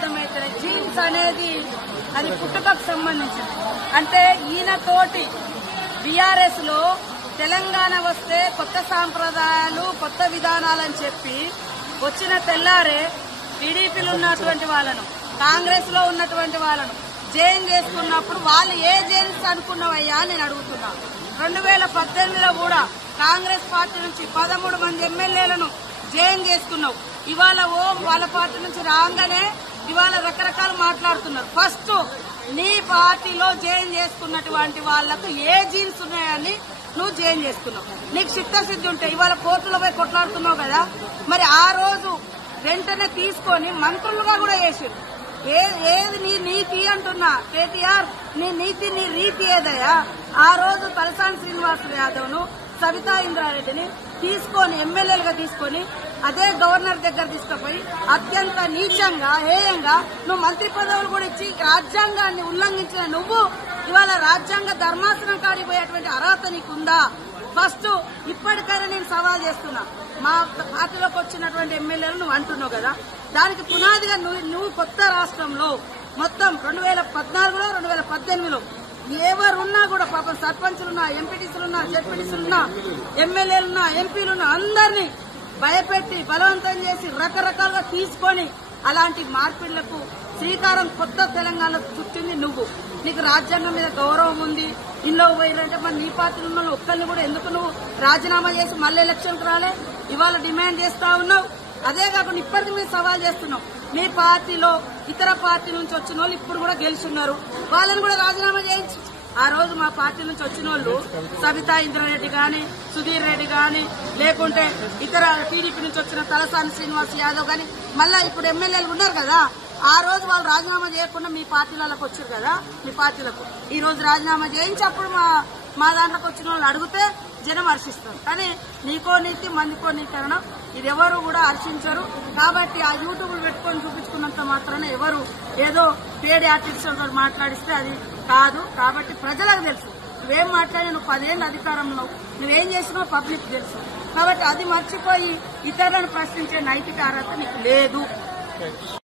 అర్థమైతే జీన్స్ అనేది అది పుట్టుకకు సంబంధించింది. అంటే ఈయనతోటి బీఆర్ఎస్ లో తెలంగాణ వస్తే కొత్త సాంప్రదాయాలు కొత్త విధానాలని చెప్పి వచ్చిన తెల్లారే టీడీపీలో ఉన్నటువంటి వాళ్ళను కాంగ్రెస్ లో ఉన్నటువంటి వాళ్ళను జైన్ చేసుకున్నప్పుడు వాళ్ళు ఏ జైన్స్ అనుకున్నావయ్యా నేను అడుగుతున్నా. 2018లో కూడా కాంగ్రెస్ పార్టీ నుంచి 13 మంది ఎమ్మెల్యేలను జైన్ చేసుకున్నావు. ఇవాళ వాళ్ళ పార్టీ నుంచి రాగానే ఇవాళ రకరకాలు మాట్లాడుతున్నారు. ఫస్ట్ నీ పార్టీలో జైన్ చేసుకున్నటువంటి వాళ్లకు ఏ జీన్స్ ఉన్నాయని నువ్వు జైన్ చేసుకున్నావు. నీకు చిత్తశుద్ధి ఉంటే ఇవాళ కోర్టులో పోయి కొట్లాడుతున్నావు కదా, మరి ఆ రోజు వెంటనే తీసుకొని మంత్రులుగా కూడా చేసారు. ఏది నీ నీతి అంటున్నా కేటీఆర్, నీ నీతి నీ రీతి ఏదయ్యా? ఆ రోజు తలసాని శ్రీనివాస్ యాదవ్ ను సవితా ఇంద్రారెడ్డిని తీసుకొని ఎమ్మెల్యేలుగా తీసుకొని అదే గవర్నర్ దగ్గర తీసుకుపోయి అత్యంత నీచంగా హేయంగా నువ్వు మంత్రి పదవులు కూడా ఇచ్చి రాజ్యాంగాన్ని ఉల్లంఘించిన నువ్వు ఇవాళ రాజ్యాంగ ధర్మాసనం కాడికి పోయేటువంటి అర్హత నీకుందా? ఫస్ట్ ఇప్పటికైనా నేను సవాల్ చేస్తున్నా. మా పార్టీలోకి వచ్చినటువంటి ఎమ్మెల్యేలు నువ్వు అంటున్నావు కదా, దానికి పునాదిగా నువ్వు కొత్త రాష్ట్రంలో మొత్తం 2014లో 2018లో ఎవరున్నా కూడా పాపం సర్పంచులున్నా, ఎంపీటీసీలున్నా, జెడ్పీటీసీలున్నా, ఎమ్మెల్యేలున్నా, ఎంపీలున్నా అందరినీ భయపెట్టి బలవంతం చేసి రకరకాలుగా తీసుకొని అలాంటి మార్పిళ్లకు శ్రీకారం కొత్త తెలంగాణ చుట్టింది నువ్వు. నీకు రాజ్యాంగం మీద గౌరవం ఉంది. ఇంట్లో పోయినంటే మరి నీ పార్టీలో ఉన్న ఒక్కరిని కూడా ఎందుకు నువ్వు రాజీనామా చేసి మళ్ళీ ఎలక్షన్కి రాలే? ఇవాళ డిమాండ్ చేస్తా ఉన్నావు. అదే కాకుండా ఇప్పటికి మీరు సవాల్ చేస్తున్నావు. మీ పార్టీలో ఇతర పార్టీ నుంచి వచ్చిన వాళ్ళు ఇప్పుడు కూడా గెలుచున్నారు, వాళ్ళని కూడా రాజీనామా చేయించు. ఆ రోజు మా పార్టీ నుంచి వచ్చిన వాళ్ళు సబితా ఇంద్రారెడ్డి గాని, సుధీర్ రెడ్డి గాని, లేకుంటే ఇతర టీడీపీ నుంచి వచ్చిన తలసాని శ్రీనివాస్ యాదవ్ గాని, మళ్ళా ఇప్పుడు ఎమ్మెల్యేలు ఉన్నారు కదా, ఆ రోజు వాళ్ళు రాజీనామా చేయకుండా మీ పార్టీలకు వచ్చారు కదా, మీ పార్టీలకు ఈ రోజు రాజీనామా చేయించి అప్పుడు మా దాంట్లోకి వచ్చిన వాళ్ళు అడిగితే జనం హర్షిస్తారు. కానీ నీకో నీతి మందికో నీతి అనడం ఇది ఎవరు కూడా హర్షించరు. కాబట్టి ఆ యూట్యూబ్లు పెట్టుకొని చూపించుకున్నంత మాత్రాన ఎవరు ఏదో పేడి ఆర్టిస్టులతో మాట్లాడిస్తే అది కాదు. కాబట్టి ప్రజలకు తెలుసు నువ్వేం మాట్లాడి, నువ్వు 10 ఏళ్ళు అధికారంలో నువ్వేం చేసినావు పబ్లిక్ తెలుసు. కాబట్టి అది మర్చిపోయి ఇతరులను ప్రశ్నించే నైతిక అర్హత నీకు లేదు.